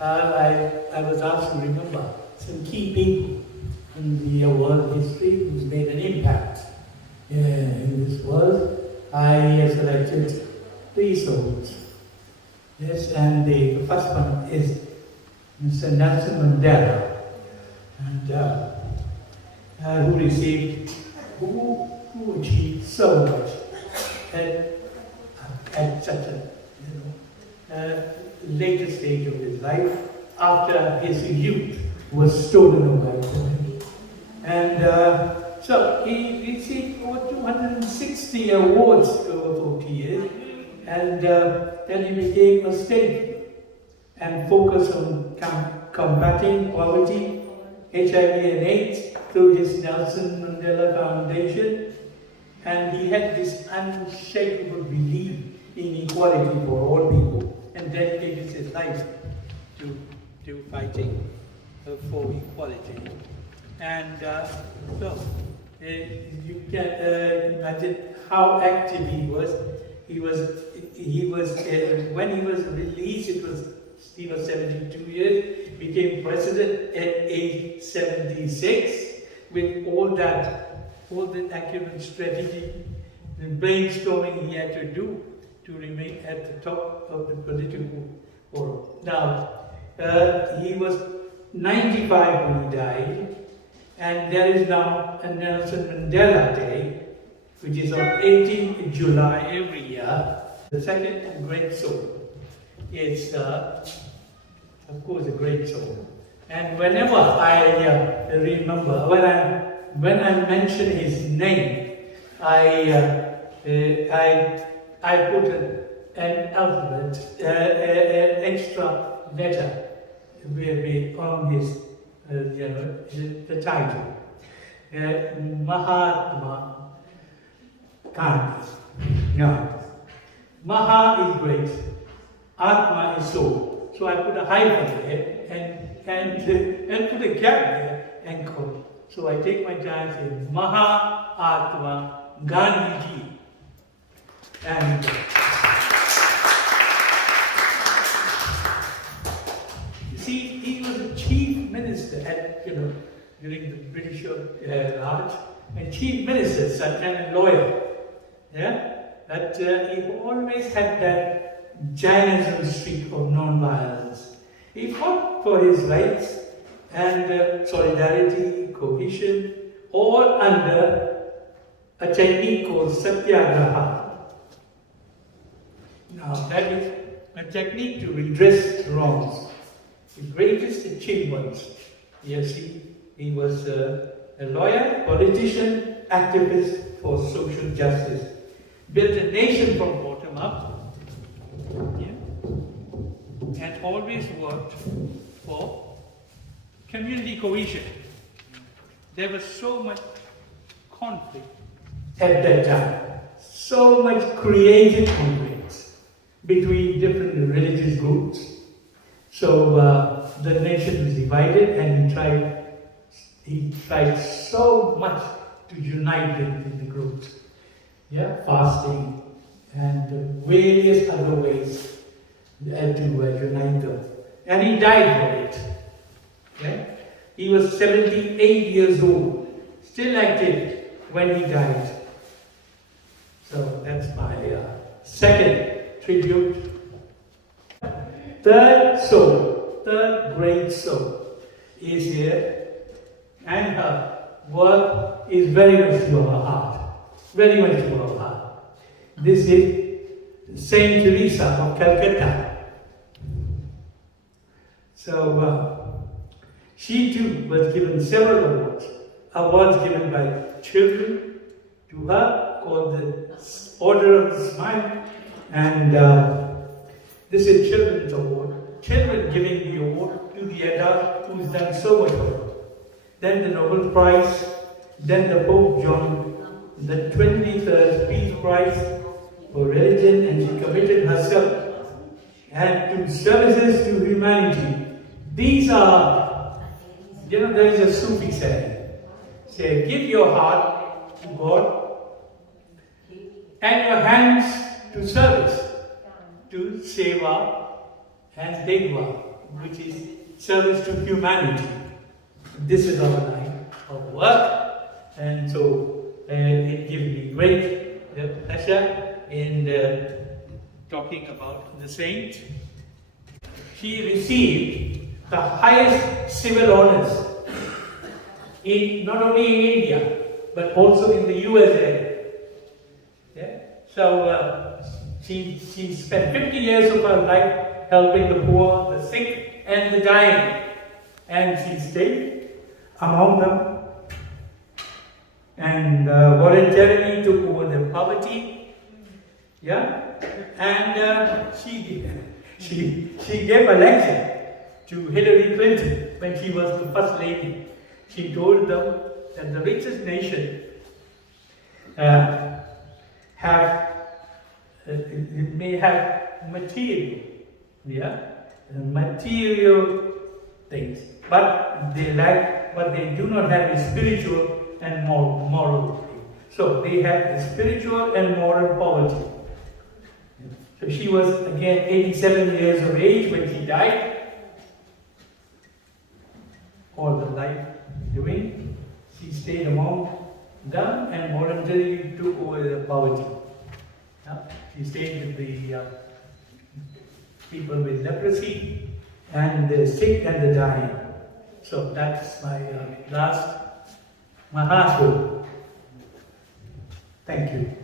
I was asked to remember some key people in the world history who's made an impact in this world. I selected 3 souls. Yes, and the first one is Mr. Nelson Mandela, and who achieved so much at such a later stage of his life, after his youth was stolen away from him. And so he received over 260 awards over 40 years, and then he became a statesman and focused on combating poverty, HIV and AIDS through his Nelson Mandela Foundation. And he had this unshakable belief in equality for all people, and dedicated his life to fighting for equality. And so you can imagine how active he was. When he was released, he was 72 years, became president at age 76, with all the acumen, strategy, and brainstorming he had to do to remain at the top of the political forum. Now, he was 95 when he died, and there is now a Nelson Mandela Day, which is on 18th July every year. The second great soul is, of course, a great soul. And whenever I remember, when I mention his name, I put an alphabet, an extra letter on his, the title. Mahatma Ghadhi. No. Maha is great. Atma is soul. So I put a hyphen there and put a gap there and call. So I take my chance in Mahatma Ghadhi. And you see, he was a chief minister at, during the British Raj, and chief minister, such and lawyer. Yeah? That he always had that Jainism streak of non-violence. He fought for his rights and solidarity, cohesion, all under a technique called satyagraha. Now, that is a technique to redress wrongs. The greatest achievements. Yes, he was a lawyer, politician, activist for social justice. Built a nation from bottom up, and always worked for community cohesion. There was so much conflict at that time, so much creative conflicts between different religious groups. So the nation was divided, and he tried so much to unite the groups. Yeah, fasting and various other ways to unite them. And he died for it. Okay? He was 78 years old, still active when he died. So that's my second tribute. Third great soul is here, and her work is very much to our heart. Very much to our heart. This is Saint Teresa of Calcutta. So she too was given several awards. Awards given by children to her, called the Order of the Smile, and this is Children's Award. Children giving the award to the adult who's done so much work. Then the Nobel Prize, then the Pope John, the 23rd Peace Prize for Religion, and she committed herself and to services to humanity. These are, there is a Sufi saying, say, give your heart to God and your hands to service, to seva and degwa. which is service to humanity. This is our line of work, and so it gives me great pleasure in talking about the saint. She received the highest civil honors not only in India but also in the USA. Yeah? So she spent 50 years of her life helping the poor, the sick, and the dying, and she stayed among them and voluntarily took over their poverty. Yeah, and she gave a lecture to Hillary Clinton when she was the first lady. She told them that the richest nation may have material things, but they do not have the spiritual and moral thing. So they have the spiritual and moral poverty. So she was again 87 years of age when she died. All the life doing, she stayed among them and voluntarily took over the poverty. She stayed with the people with leprosy and the sick and the dying. So that's my last Mahasur. Thank you.